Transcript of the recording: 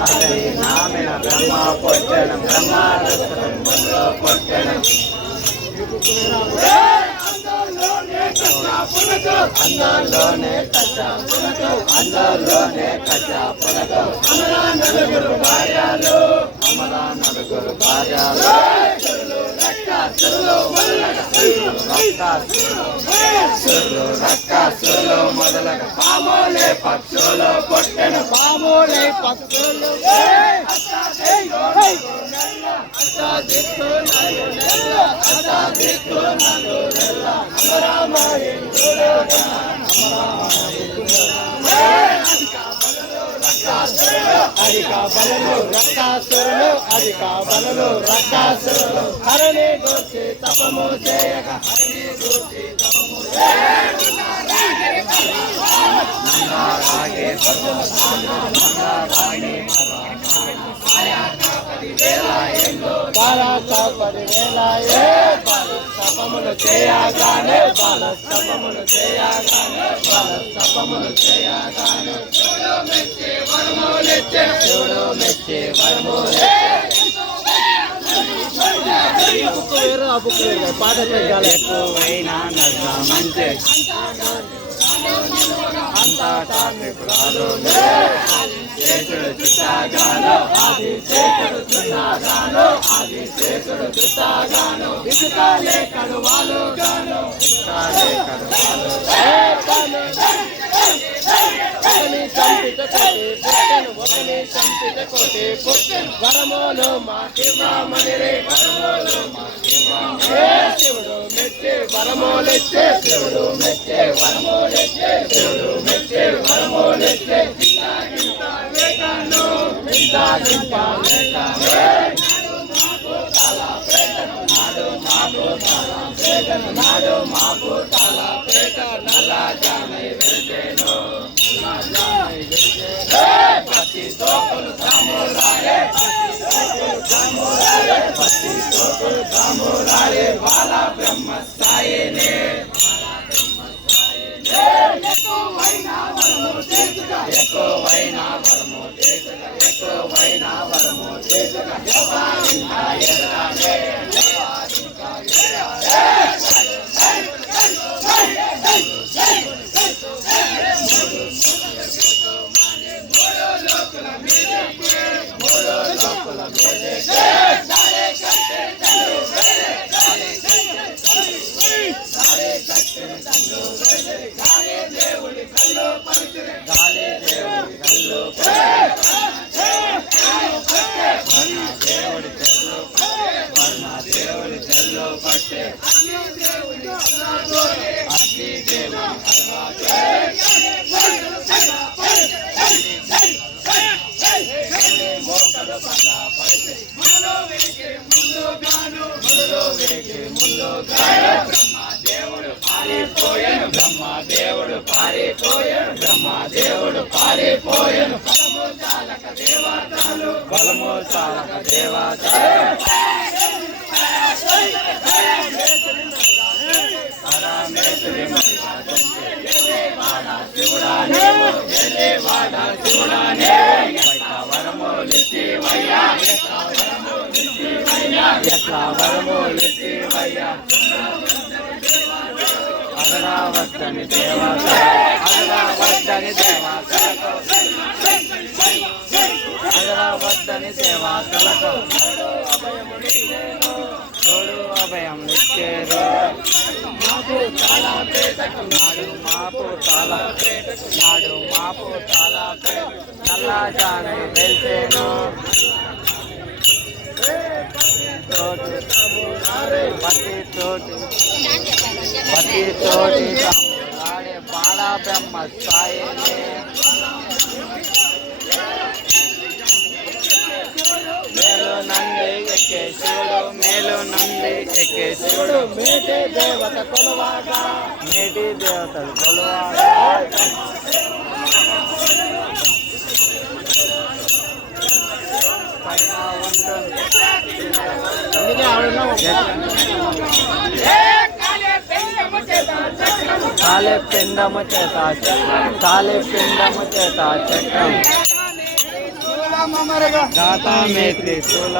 అతని నామిన బ్రహ్మ పొట్టెను బ్రహ్మారస్తం ముందు పొట్టెను అందరిలోనే కచ్చా అందరిలోనే కచ్చా పులక నలుగురు భార్యలు అమర నలుగురు భార్యలు రక్తాసులు మొదలగా పాములే పక్షులు పొట్టెను పాములే పక్షులు అధిక బలలు రక్తాసురులు అధిక బలలు రక్తాసురులు హరణి గూర్చి తపము చేయక తపములు చేయగానే తపములు చేయగానే తపములు చేయగానే చూడు మెచ్చి వరములెచ్చెను పాట ఎక్కువైనా నడుమ మంచి అంతా తాత్వికురాలు శేషుడు చుట్టాగాను ఆది శేషుడు చుట్టాగాను ఆది శేషుడు చుట్టాగాను ఇసుకాలే కడువాలు గాను ఇసుకాలే కడువాలు ఒకని చంపిత కోటి పుట్టెను వరములు మాకివ్వమనిరే వరములు మాకివ్వమనిరే శివుడు మెచ్చే వరములెచ్చే శివుడు మెచ్చే వరములెచ్చే శివుడు మెచ్చే వరములెచ్చే గింత లేకను గింత లేకను నాడు మాకు తల పేట నల్లా జానై వెళ్తేను పత్తి తోపులు తాములాడే పత్తి తోపులు తాములాడే బాల బ్రహ్మ స్థాయినే ఎక్కువైనా వరము చేసుగా ఎక్కువైనా వరము చేసుగా ఎక్కువైనా వరము చేసుగా ఇంకా ఎదగాలే బ్రహ్మదేవుడు పారిపోయెను బలము చాలక దేవతలు బలము చాలక దేవతలు పరమేశ్వరి శివుడానే వరములిచ్చివయ్యా ఎట్లా వరములిచ్చివయ్యా అగరావద్దని దేవత అగరావద్దని దేవతలకు అగరావద్దని దేవతలకు తోడు అభయం ఇచ్చేరు మాపు చాలా పేటకు నాడు మాపు చాలా పేటకు నాడు మాపు చాలా పేట నల్లా జానై వెళ్తేను పతి తోటి తమ్ములాడే బాల బ్రహ్మ స్థాయినే మేలు నంది ఎక్కేశివుడు మేలు నంది ఎక్కేశివుడు మేటి దేవత కొలువాగా మేటి దేవతలు కొలువాగా కాలే పిండము చేత చక్రం गाता में त्रिशूल